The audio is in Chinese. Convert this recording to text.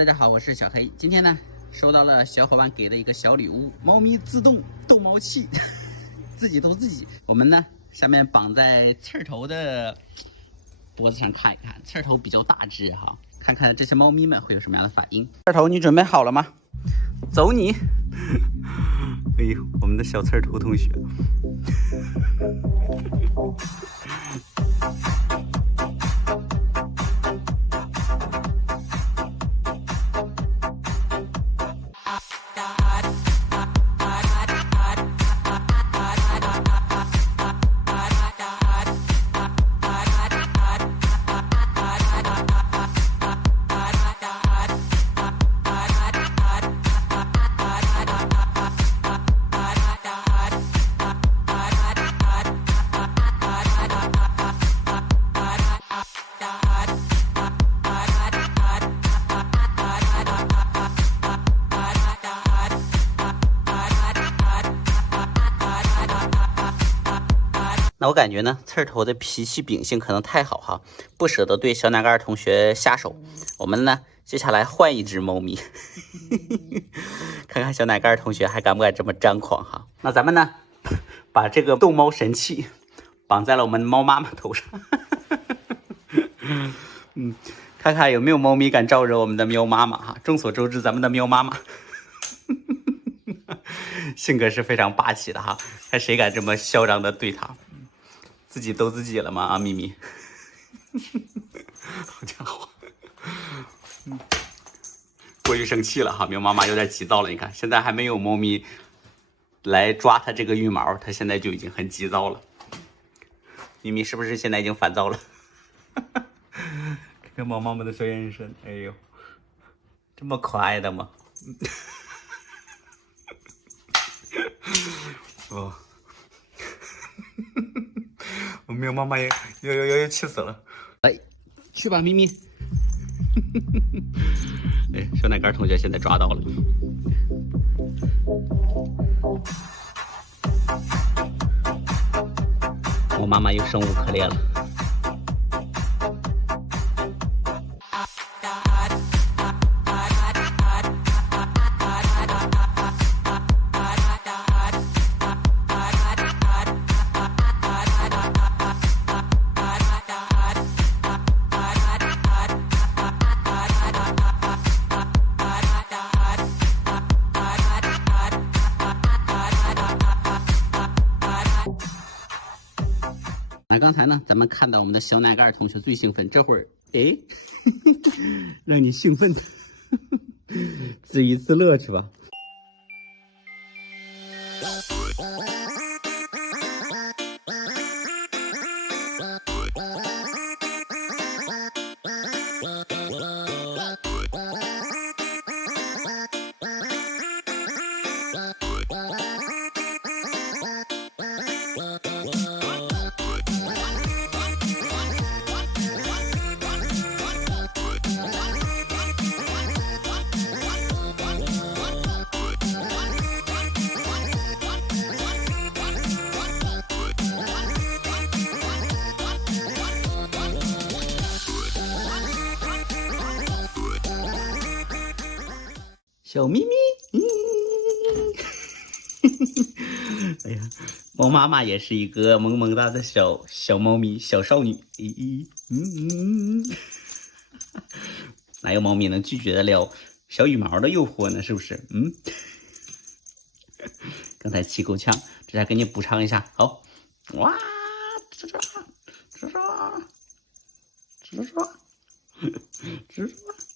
大家好，我是小黑。今天呢，收到了小伙伴给的一个小礼物——猫咪自动逗猫器，自己逗自己。我们呢，下面绑在刺儿头的脖子上看一看，刺儿头比较大只哈，看看这些猫咪们会有什么样的反应。刺儿头，你准备好了吗？走你！哎呦，我们的小刺儿头同学。那我感觉呢，刺儿头的脾气秉性可能太好哈，不舍得对小奶盖同学下手。我们呢，接下来换一只猫咪，看看小奶盖同学还敢不敢这么张狂哈。那咱们呢，把这个逗猫神器绑在了我们猫妈妈头上，看看有没有猫咪敢招惹我们的喵妈妈哈。众所周知，咱们的喵妈妈性格是非常霸气的哈，看谁敢这么嚣张的对它。自己逗自己了吗？啊，咪咪，好家伙，过于生气了哈，喵妈妈有点急躁了。你看，现在还没有猫咪来抓它这个羽毛，它现在就已经很急躁了。咪咪是不是现在已经烦躁了？看看猫妈妈的小眼神，哎呦，这么可爱的吗？哦。我喵妈妈也要气死了！哎，去吧，咪咪！哎，小奶盖同学现在抓到了，我妈妈又生无可恋了。那刚才呢，咱们看到我们的小奶盖同学最兴奋，这会儿，哎，让你兴奋的自娱自乐去吧。小咪咪，哎呀，猫妈妈也是一个萌萌哒的小猫咪，小少女，哪有猫咪能拒绝得了小羽毛的诱惑呢？是不是？刚才气够呛，这下给你补偿一下，好，哇，吱吱吱吱吱吱吱吱。